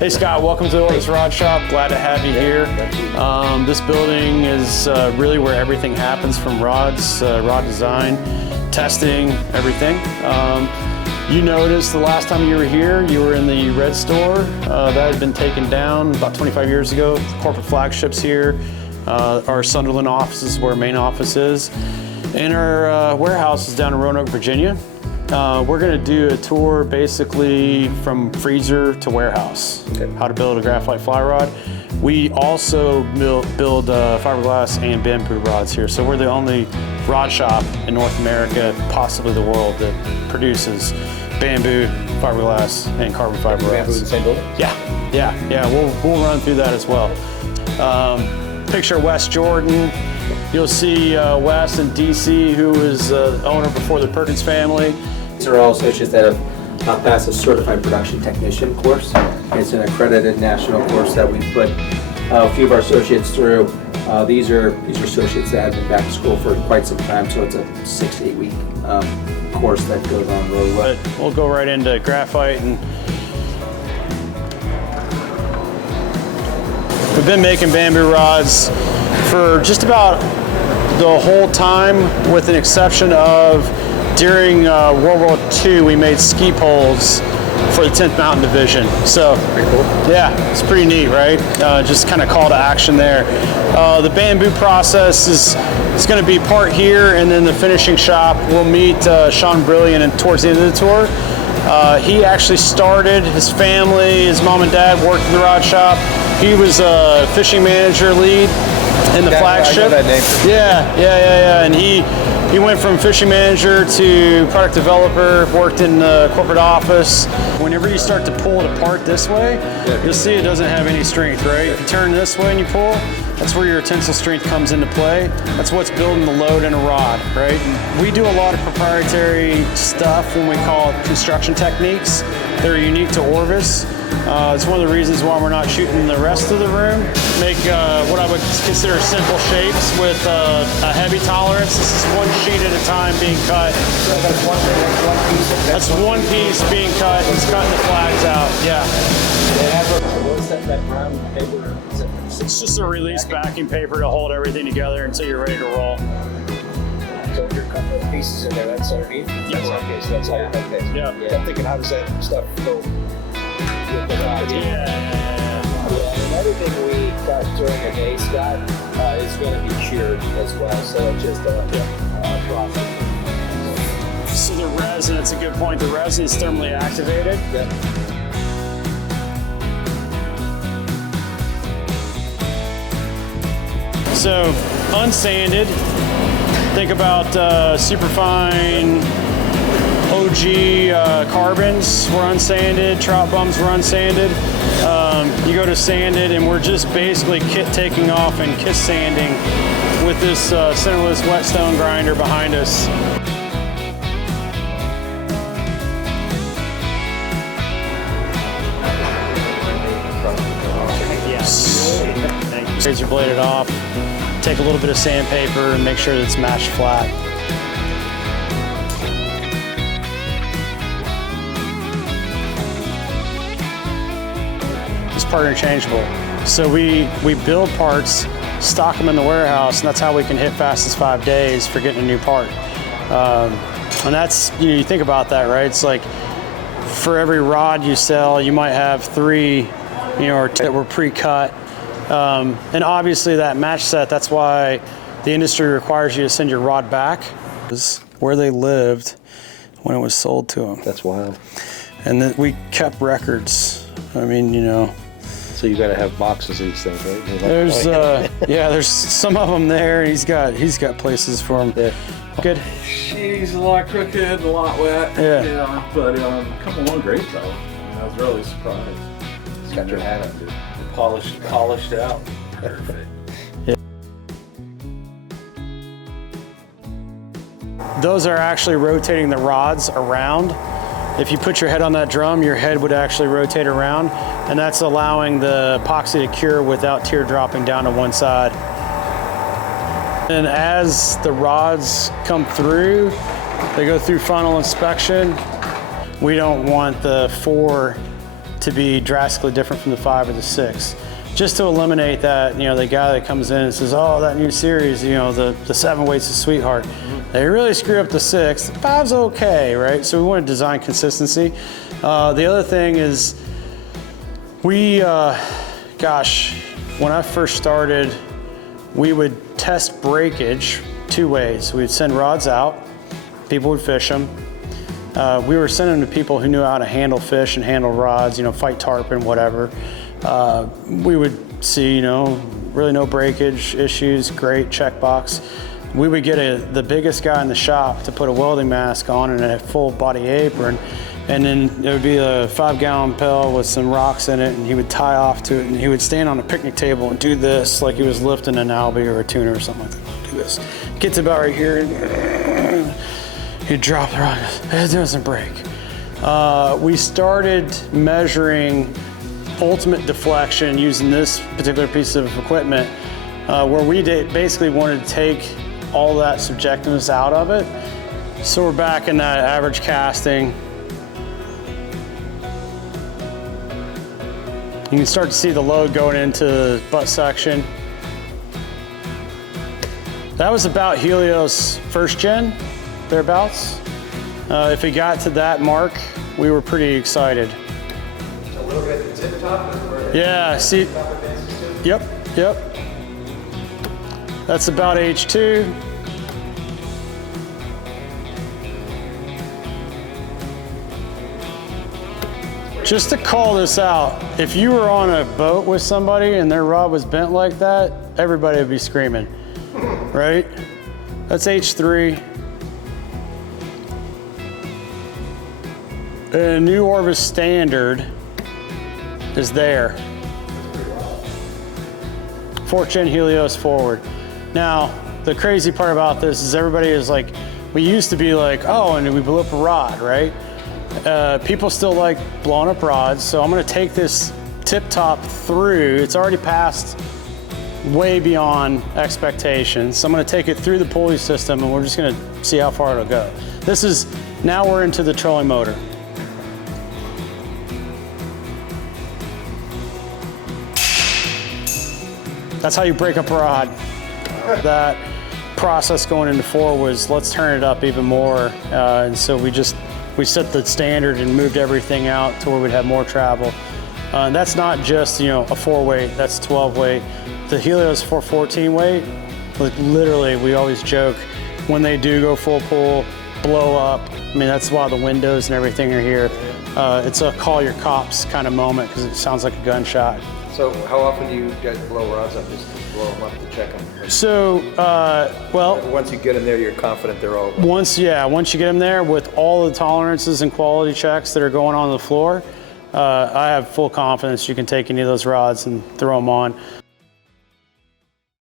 Hey Scott, welcome to the Orvis Rod Shop. Glad to have you here. This building is really where everything happens, from rods, rod design, testing, everything. You noticed the last time you were here, you were in the red store. That had been taken down about 25 years ago. The corporate flagships here. Our Sunderland office is where our main office is. And our warehouse is down in Roanoke, Virginia. We're going to do a tour basically from freezer to warehouse, how to build a graphite fly rod. We also build fiberglass and bamboo rods here. So we're the only rod shop in North America, possibly the world, that produces bamboo, fiberglass, and carbon fiber rods. Bamboo in the same building? Yeah. We'll run through that as well. Picture Wes Jordan. You'll see Wes in DC, who was owner before the Perkins family. These are all associates that have passed a certified production technician course. It's an accredited national course that we put a few of our associates through. These are associates that have been back to school for quite some time, so it's a 6 to 8 week course that goes on really well. But we'll go right into graphite. And we've been making bamboo rods for just about the whole time, with an exception of during World War II, we made ski poles for the 10th Mountain Division. So, pretty cool. Yeah, it's pretty neat, right? Just kind of call to action there. The bamboo process is going to be part here, and then the finishing shop. We'll meet Sean Brilliant and towards the end of the tour. He actually started, his family, his mom and dad worked in the rod shop. He was a fishing manager lead in the flagship. I know that name. Yeah. And he went from fishing manager to product developer, worked in the corporate office. Whenever you start to pull it apart this way, you'll see it doesn't have any strength, right? If you turn this way and you pull, that's where your tensile strength comes into play. That's what's building the load in a rod, right? We do a lot of proprietary stuff when we call it construction techniques. They're unique to Orvis. It's one of the reasons why we're not shooting the rest of the room. Make what I would consider simple shapes with a heavy tolerance. This is one sheet at a time being cut. That's one piece being cut. It's cutting the flags out. Yeah. It's just a release backing paper to hold everything together until you're ready to roll. So you're cutting the pieces in there, that's underneath? Yes. Okay, so that's how you cut this. Yeah. I'm thinking, how does that stuff go with the rods? Yeah. And everything we cut during the day, Scott, is going to be sheared as well, so it's just a process. So the resin, it's a good point. The resin is thermally activated. Yeah. So unsanded. Think about superfine OG carbons were unsanded, trout bums were unsanded. You go to sanded, and we're just basically taking off and kiss sanding with this centerless whetstone grinder behind us. Yes. Raise your blade off. Take a little bit of sandpaper and make sure that it's matched flat. It's part interchangeable. So we build parts, stock them in the warehouse, and that's how we can hit fastest 5 days for getting a new part. And that's, you think about that, right? It's like for every rod you sell, you might have 3, or that were pre-cut. And obviously that match set, that's why the industry requires you to send your rod back. Is where they lived when it was sold to them. That's wild. And then we kept records. I mean, So you got to have boxes of these things, right? There's there's some of them there. He's got places for them. Yeah. Good. She's a lot crooked, a lot wet. Yeah. But come along great though. I was really surprised. It's got your hat on, dude. Polished out. Perfect. Those are actually rotating the rods around. If you put your head on that drum, your head would actually rotate around, and that's allowing the epoxy to cure without tear dropping down to one side. And as the rods come through, they go through final inspection. We don't want the 4 to be drastically different from the 5 or the 6. Just to eliminate that, the guy that comes in and says, oh, that new series, the 7 weight's a sweetheart. They really screw up the 6. The 5's okay, right? So we want to design consistency. The other thing is we, when I first started, we would test breakage 2 ways. We'd send rods out, people would fish them. We were sending them to people who knew how to handle fish and handle rods, fight tarpon, whatever. We would see, really no breakage issues, great checkbox. We would get the biggest guy in the shop to put a welding mask on and a full body apron, and then there would be a 5-gallon pail with some rocks in it, and he would tie off to it, and he would stand on a picnic table and do this like he was lifting an albie or a tuna or something like that. Do this. Gets about right here, and he'd drop the rock. It doesn't break. We started measuring ultimate deflection using this particular piece of equipment, where we basically wanted to take all that subjectiveness out of it. So we're back in that average casting. You can start to see the load going into the butt section. That was about Helios 1st gen, thereabouts. If we got to that mark, we were pretty excited. A little bit at the tip top? Yeah, see, yep. That's about H2. Just to call this out, if you were on a boat with somebody and their rod was bent like that, everybody would be screaming, right? That's H3. A new Orvis standard is there. 4th gen Helios forward. Now, the crazy part about this is everybody is like, we used to be like, oh, and we blew up a rod, right? People still like blowing up rods, so I'm gonna take this tip top through. It's already passed way beyond expectations. So I'm gonna take it through the pulley system and we're just gonna see how far it'll go. Now we're into the trolling motor. That's how you break up a rod. That process going into 4 was, let's turn it up even more. And so we set the standard and moved everything out to where we'd have more travel. That's not just, a 4 weight, that's 12 weight. The Helios 414 weight, like literally, we always joke, when they do go full pull, blow up, that's why the windows and everything are here. It's a call your cops kind of moment because it sounds like a gunshot. So how often do you guys blow rods up, just to blow them up to check them? So, Once you get them there, you're confident they're all... Once you get them there with all the tolerances and quality checks that are going on the floor, I have full confidence you can take any of those rods and throw them on.